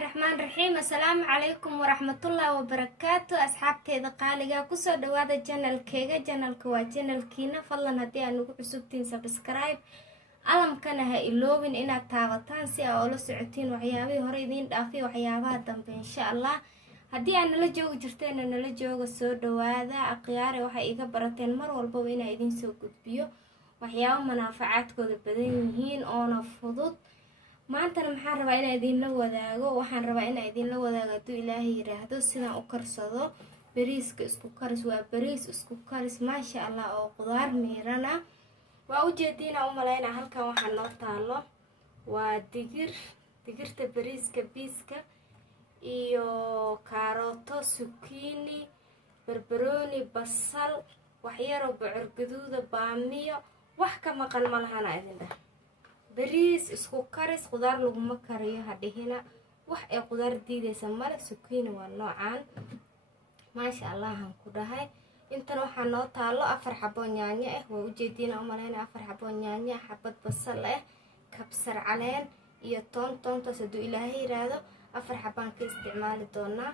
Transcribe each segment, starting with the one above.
الرحمن الرحيم. السلام عليكم ورحمة الله وبركاته. أصحابتي قالقة كسو دوادا جانل كيغا جانل كوا جانل كينا فضلا هدي أنو عسوبتين سبسكرايب ألم كانها إلوبين إنا تاغتان سي أولو سعوتين وحيابي هوريدين دافي وحيابها دنبي إن شاء الله هدي أنا لجوغ جرتين أنا لجوغ سو دوادا أقياري وحا إيغا براتين مر والبو إنا إدين سو قدبيو وحيابا منافعات كود بدين يهين أونا فضود maantana maxaan rabaa inaan idinla wadaago waxaan rabaa inaan idinla wadaago haduu ilaahay yiraahdo sidaan u karsado bariiska isku karis waa bariis isku karis maasha Allah oo qudaar miirana waa u jeedina u maleynaa halkan waxa noo taalo waa digirta bariiska biiska iyo kaarooto zucchini barbarooni basal wax yar oo bocor gaduud baamiyo wax ka maqan ma lahaana idin dhahay bariis isku karis qudaar laguma kariyo hadhihina wax ay qudaar diidaysa male zucchini waa noocaan maasha Allah aan ku dhahay intan waxa noo taalo 4 xabo yaanyo ah waa u jeedina u maleynaa 4 xabo yaanyo xabad basal ah kabsar caleen iyo toonta sidoo ilaahay yiraahdo 4 xabaan ka isticmaali doonaa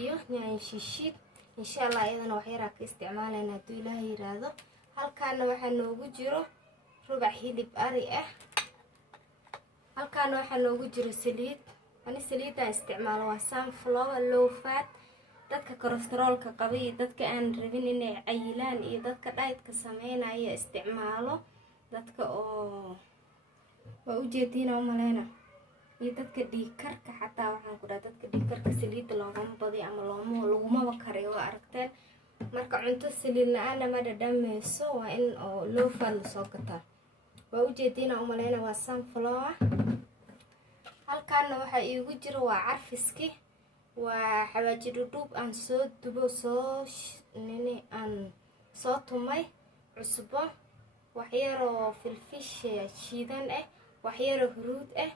iyo yaanyo shiishid insha Allah iyadana wax yar ka isticmaalayna haduu ilaahay yiraahdo halkaan waxa noogu jiro rubac hilib ari ah halkaan waxa noogu jiro saliid ani saliida isticmaalo waa sunflower low fat dadka cholesterolka qaba iyo dadka aan rabin inay cayilaan iyo dadka diet-ka sameeynaya isticmaalo dadka oo waa u jeedina u maleena iyo dadka dhiig karka xataa waxaan ku dhahay dadka dhiig karka saliid loogama badi ama laguma kariyo waa aragteen marka cunto saliid la'aan ma dhadhamayso waa in oo low fat la soo gataa waa u jeedina u maleena waa sunflower halkaan waxa iigu jiro waa carfiski waa xawaaji dhudhub aan soo dubo aan soo tumay cusbo wax yar oo filfish shiidan ah wax yar oo huruud ah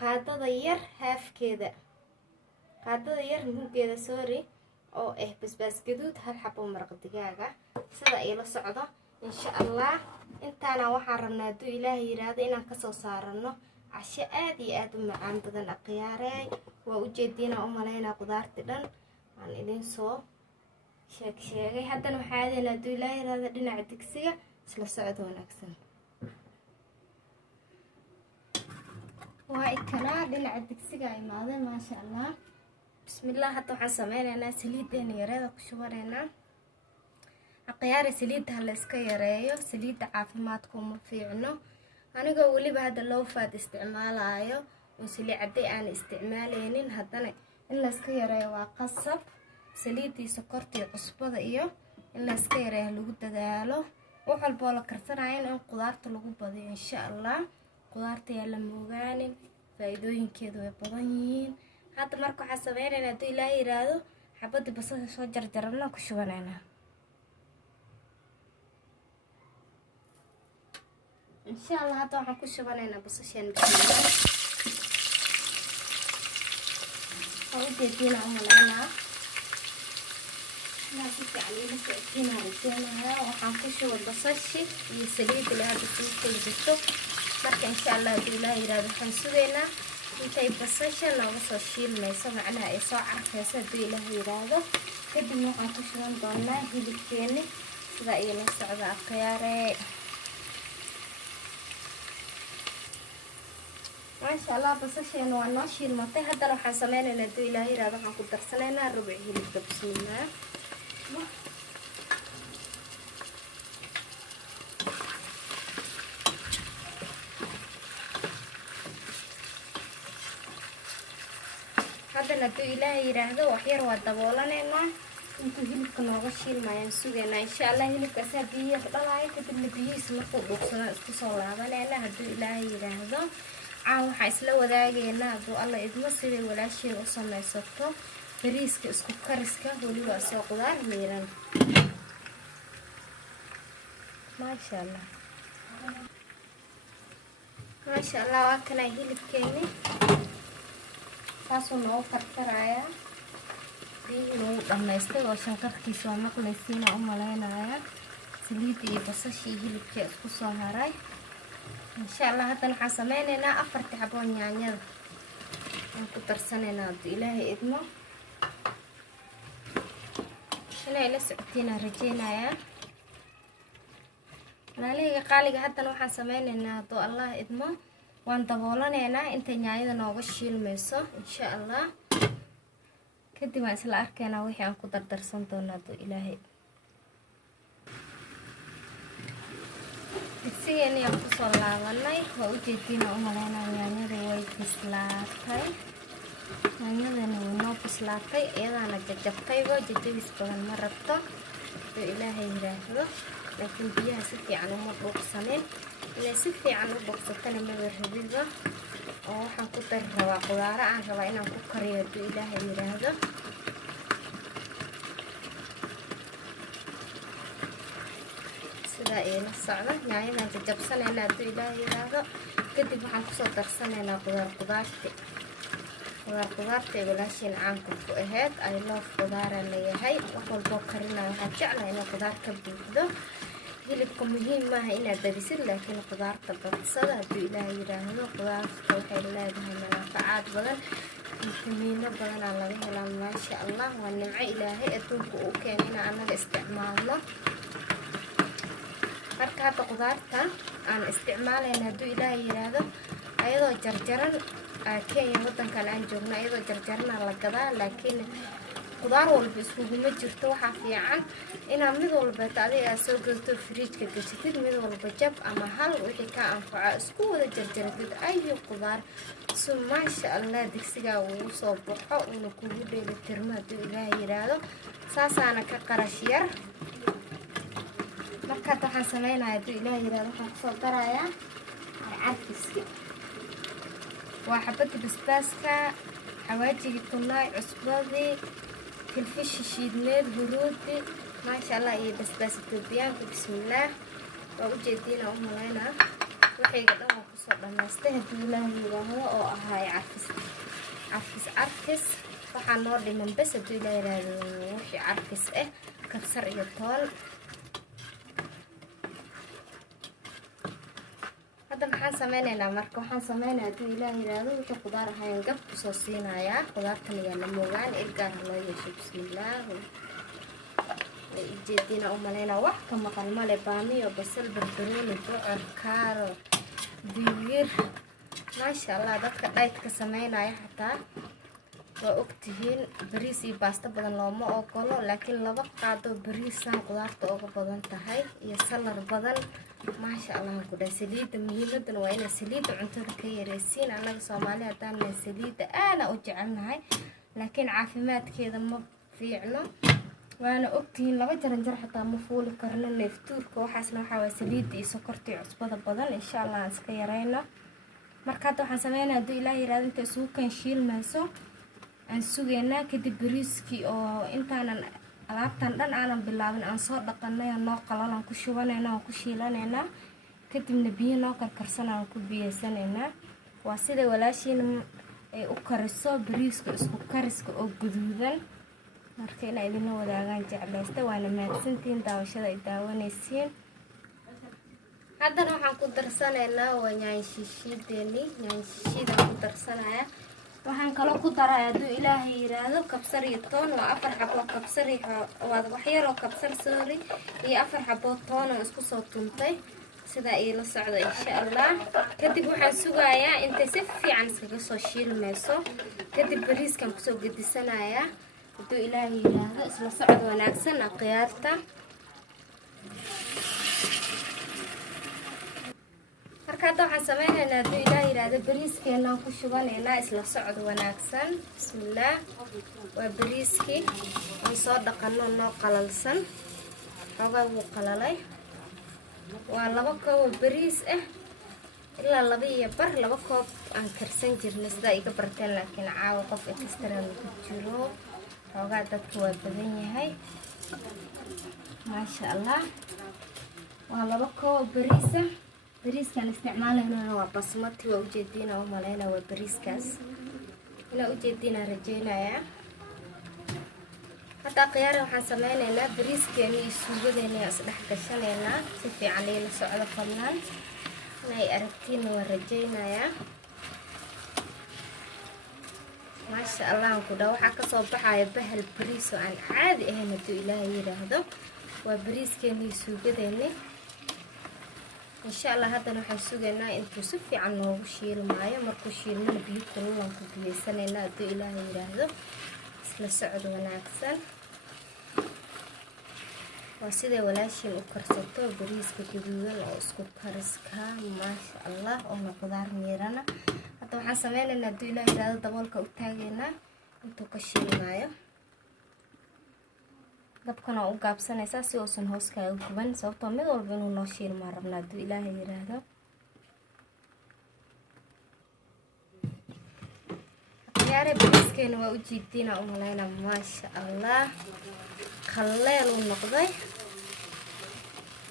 qaadada yar haafkeeda qaadada yar nuugeeda sorry oo basbaas gaduud hal xabo maraq digaaga sida ay la socdo insha Allah intaana waxaan rabnaa haduu ilaahay yiraahdo inaan ka soo saarano casho aad iyo aad u macaan badan aqyaaray waa u jeedina u maleynaa qudaarti dhan aan idin soo sheegay haddana waxa aadayna haduu ilaahay yiraahdo dhinaca digsiga isla socdo wanaagsan waa ikana dhinaca digsiga ay maadeen maasha Allah bismillaah hadda waxaan sameynaynaa saliideen yareeda ku shubareynaa aqyaari saliidda la iska yareeyo saliidda caafimaadku ma fiicno aniga waliba hada low fat isticmaalayo oo saliid caday aan isticmaaleynin haddana in la iska yareeyo waa qasab saliidii sokorta iyo cusbada iyo in la iska yareeyo lagu dadaalo wax walba la karsanayo in qudaarta lagu badiyo insha Allah qudaarta yaa la moogaanin faa'iidooyinkeedu way badan yihiin hadda marka waxa sameeynaa hadii ilaahay yiraahdo xabada basasha soo jarjarna ku shubanayna إن شاء الله هذا راح نكون شغالين بصشين بسيطة. أودي أدينا عملنا. ناسي عليه بس أدينا رجالها وراح نكون شغل بصشي يسليد اللي هذا السوق كل بسوق. لكن إن شاء الله دي لا يراد حنسوينا. إنتي بصشة لا بصشي ما يسمع عنها إصاع عرفة دي لا يراده. كده راح نكون شغال ضمنا هي الثاني. إذا إيه نسعد أخياري. ما شاء الله بصشين وناشي المطي هذا لو حنسمينا ندو إلهي هذا حنكون درسنا ربع هيلب بسم الله هذا ندو إلهي هذا وحير ودبولنا انتو هيلب كنوغشيل ما ينسوغينا إن شاء الله هيلب كسابية فضلها كتب نبيه اسمكو بوكسنا استصولها بنا هدو إلهي هذا waxa isla wadaagayna haduu alla idmo sidii walaasheen u sameeysato bariiska isku kariska waliba soo qudaar miiran maasha Allah waa kana hilibkeeni taasoo noo karkaraya inuu dhamaystay oo shankarkiisa waa maqlaysiina u maleynaya saliid iyo basasha hilibka isku soo haray إن شاء الله هذا نحسميننا 4 حبون يانيو aan ku darsanayna hadduu ilaahay idmo inay la socotiina rajeynayaa walaalahayga qaaliga. haddana waxaan sameynaynaa hadduu allah idmo waan daboolanaynaa inta nyaanyada nooga shiilmayso insha allah. kadib waan isla arkaynaa wixii aan ku dardarsan doona hadduu ilaahay. digsigeeni aan kusoo laabanay waa ujeediina u malaynaa nyaanyada way bislaatay. nyaanyadana way noo bislaatay iyadaana jajabtayba jajabis badan ma rabto hadduu ilaahay yiraahdo. laakiin biyaha si fiican uma dhuuqsanin inay si fiican u dhuuqsatana maba rabiba. oo waxaan ku dari rabaa qudaaro aan rabaa inaan ku kariyo hadduu ilaahay yiraahdo. sidaa ila socda nyaanyadan jajabsanayna hadduu ilaahay yiraahdo. kadib waxaan kusoo darsanaynaa qudaarta ee walaashiin caanka ku ahayd. I love qudaara leeyahay wax walboo karinayo waxaan jeclahay inay qudaar ka buuxdo. hilibka muhiim maaha inaad badisid laakiin qudaarta badsada hadduu ilaahay yiraahdo. qudaarta waxay leedahay manaafacaad badan fitamiino badanaa laga helaa maasha allah. waa nimco ilaahay adduunka uu keenay inaan annaga isticmaalno. marka hadda qudaarta aan isticmaalayna hadduu ilaahay yiraahdo ayadoo jarjaran kenya wadankan aan joogno ayadoo jarjarana la gadaa. laakiin qudaar walba iskuguma jirto. waxaa fiican inaad mid walbeeta adiga aad soo gadato fridjka gashatid mid walba jab ama hal wixii ka anfaca isku wada jarjaratid ayu qudaar si maasha allah digsigaa ugu soo baxo uuna kugu dheeli tirmo hadduu ilaahay yiraahdo. saasaana ka qarash yar. marka hadda waxaan sameynaya hadduu ilaahay yiraahdo waxaan kusoo darayaa carfiski. waa xabada basbaaska xawaajigii tunaay cusbadii filfishi shiidneed huruudi maasha allah iyo basbaas etoobiyaanka. bismillaah waa ujeediina u malaynaa waxayga dhan waa kusoo dhamaystay hadduu ilaahay yiraahdo oo ahaay carfis. waxaa noo dhiman bas hadduu ilaahay yiraahdo wixii carfis ah kabsar iyo toon. hadda maxaan sameynaynaa marka waxaan sameynaya hadduu ilaahay yiraahdo wixii qudaar ahayn gab kusoo siinayaa. qudaartan yaana moogaan ilgaar loo yeesho. bismillaah way ujeediina u malaynaa wax ka maqan male. baamiyo basal barbarooni bocor kaaro digir maasha allah. dadka dhaydka sameynaya xataa waa ogtihiin bariis iyo baasto badan looma ogolo laakiin laba qaado bariisaan qudaarta uga badan tahay iyo salar badan maasha allah. ku dhahay saliidda muhiimadan waa inay saliidda cuntada ka yareysiin. annaga soomaali haddaan nahay saliidda aana u jecelnahay laakiin caafimaadkeeda ma fiicno. waana ogtihiin laba jaranjar xataa ma fuuli karno. neeftuurka waxaasna waxaa waa saliidda iyo sokorta iyo cusbada badan insha allah aan iska yareyno. marka hadda waxaan sameynaya hadduu ilaahay yiraahdo inta isugu kan shiilmayso aan sugeynaa. kadib bariiskii oo intaanan alaabtan dhan aanan bilaabin aan soo dhaqanay noo qalalan ku shubanaynaa aan ku shiilanaynaa. kadibna biyo noo karkarsan aan ku biyeysanaynaa. waa sida walaashiina ay u kariso bariiska isku kariska oo guduudan. marka inay idinla wadaagaan jeclaysta. waana mahadsantihiin daawashada ay daawanaysiin. haddana waxaan ku darsanaynaa waa yaanyo shiishiideeni. yaanyo shiishiidaan ku darsanaya. waxaan kaloo ku daray hadduu ilaahay yiraahdo kabsar iyo toon. waa 4 xabo kabsar waa wax yar oo kabsar sorry iyo 4 xabo toon oo isku soo tuntay. sidaa ila socda insha allah. kadib waxaan sugayaa intay si fiican iskaga soo shiilmayso. kadib bariiskan kusoo gedisanayaa hadduu ilaahay yiraahdo. isla socod wanaagsan khiyaarta. marka hadda waxaan sameynaynaa hadduu ilaahay yiraahdo bariiskeenaan ku shubanaynaa isla socod wanaagsan. bismillaah waa bariiskii aan soo dhaqano noo qalalsan xoogaa wuu qalalay. waa 2 koob oo bariis ah ilaa 2 iyo bar 2 koob aan karsan jirnay sidaa iga barteen. laakiin caawa qof extra ku jiro xoogaa dadka waa badan yahay maasha allah. waa 2 koob oo bariis ah. bariiskan isticmaalayna waa basmati. waa ujeediina u malaynaa waa bariiskaas inaa ujeediina rajeynayaa. hadda khiyaare waxaan sameynaynaa bariiskeeni iyo suugadeeni isdhex gashanaynaa. si fiican ila socdo fadlan inay aragtiina waa rajeynayaa. maasha allah aan ku dhaho waxaa kasoo baxaya bahal bariis oo aan caadi ahayn hadduu ilaahay yidhaahdo. waa bariiskeenii suugadeeni insha allah. haddana waxaan sugaynaa intuu si fiican noogu shiilmaayo. markuu shiilmana biyo kululaan ku biyeysanaynaa hadduu ilaahay yidhaahdo. isla socod wanaagsan. waa siday walaashiin u karsato bariiska gaduudan oo isku kariska maasha allah oona qudaar miirana. hadda waxaan sameynaynaa hadduu ilaahay yidhaahdo daboolka u taagaynaa intuu ka shiilmaayo. dabkana u gaabsanaysaa si uusan hoos kaaga guban, sababtoo mid walba inuu noo shiilmaa rabnaa hadduu ilaahay yidhaahdo. khiyaare bariiskeena waa u jiidiina u malaynaa maasha allah. khalleel uu noqday,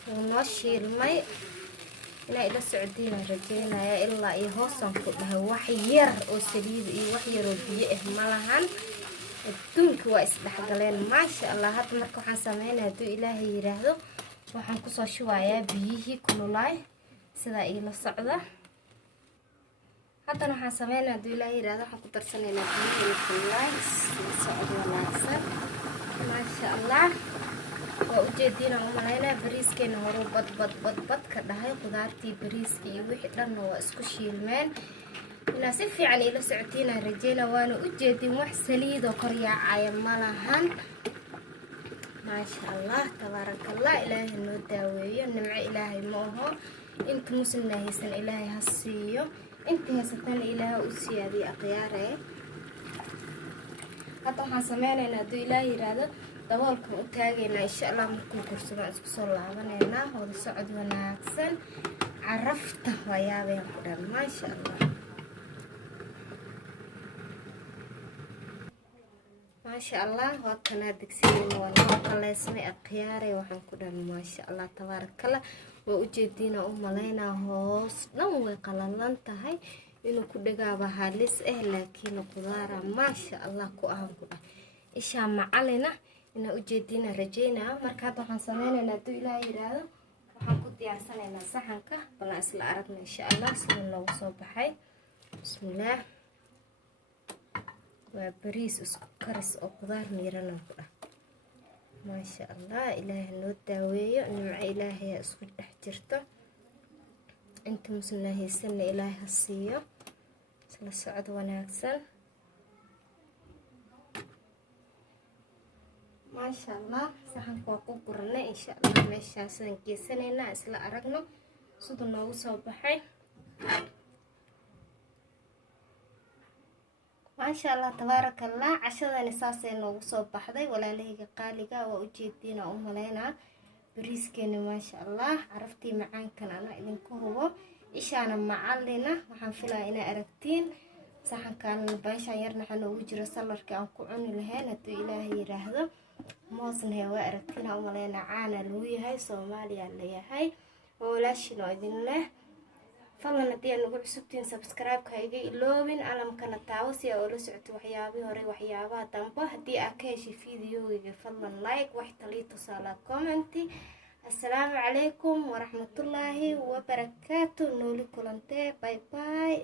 wuu noo shiilmay. inaa ila socdiina rajeynaya ilaa iyo hoosaan ku dhahay. wax yar oo saliid iyo wax yar oo biyo ah ma lahan. adduunka waa isdhexgaleen maasha allah. hadda marka waxaan sameynaya hadduu ilaahay yidhaahdo waxaan kusoo shubayaa biyihii kululaay sidaa iila socda. haddana waxaan sameynaya hadduu ilaahay yidhaahdo waxaan ku darsanaynaa biyihii kululaay sida socod wanaagsan maasha allah. waa ujeediina u malaynaa bariiskeena horuu badbad ka dhahay. qudaartii bariiska iyo wixii dhanna waa isku shiilmeen. inaa si fiican ila socotiinaa rajeyna. waana ujeedin wax saliidoo koryaacaya ma lahan maasha allah tabaarakallah. ilaahay noo daaweeyo, nimco ilaahay ma aho. inta muslimna haysan ilaahay ha siiyo, inta haysatana ilaahay u siyaadiyo akhyaaree. hadda waxaan sameynaynaa hadduu ilaahay yidhaahdo daboolkan u taagaynaa insha allah. markuu gursado aan isku soo laabanaynaa. wada socod wanaagsan. carafta waa yaabayaan ku dhan maasha allah. maasha allah waa kanaa digsigeena waa noo qaleysmay akhyaarey. waxaan ku dhan maasha allah tabaarakallah. waa ujeediina u malaynaa hoos dhan way qalalan tahay. inuu ku dhagaaba halis ah laakiin qudaara maasha allah ku ahan ku dhah. ishaa macalina inaa ujeediina rajeynaa. marka hadda waxaan sameynaynaa hadduu ilaahay yidhaahdo waxaan ku diyaarsanaynaa saxanka. balan isla aragna insha allah sida noogu soo baxay. bismillaah. waa bariis isku karis oo qudaar miirana ku dhah maasha allah. ilaahay noo daaweeyo, nimco ilaahay ha isku dhex jirto. inta muslimna haysanna ilaahay ha siiyo. isla socod wanaagsan maasha allah. saxanka waa ku guranay insha allah. meeshaan sidaan geesanaynaa isla aragno siduu noogu soo baxay maasha allah tabaarakallah. cashadani saasay noogu soo baxday walaalahayga qaaliga. waa ujeediina u malaynaa bariiskeena maasha allah. caraftii macaankan ana idinku hubo. ishaana macalina. waxaan filaya inaa aragtiin. saxankan baashaan yarna waxaa noogu jira salarkii aan ku cuni lahayn hadduu ilaahay yidhaahdo. moosna waa aragtiina u malaynaa caana lagu yahay, soomaaliya layahay. waa walaashin oo idin leh. fadlan haddii aad nagu cusubtiin subscribe-ka ha iga iloobin. alamkana taawo si aa oo la socotay waxyaabihii hore waxyaabaha dambe. haddii aad ka heshay videogiga fadlan like, wax talii tusaale commenti. assalaamu calaykum waraxmatullaahi wabarakaatu. nooli kulantee. bye bye.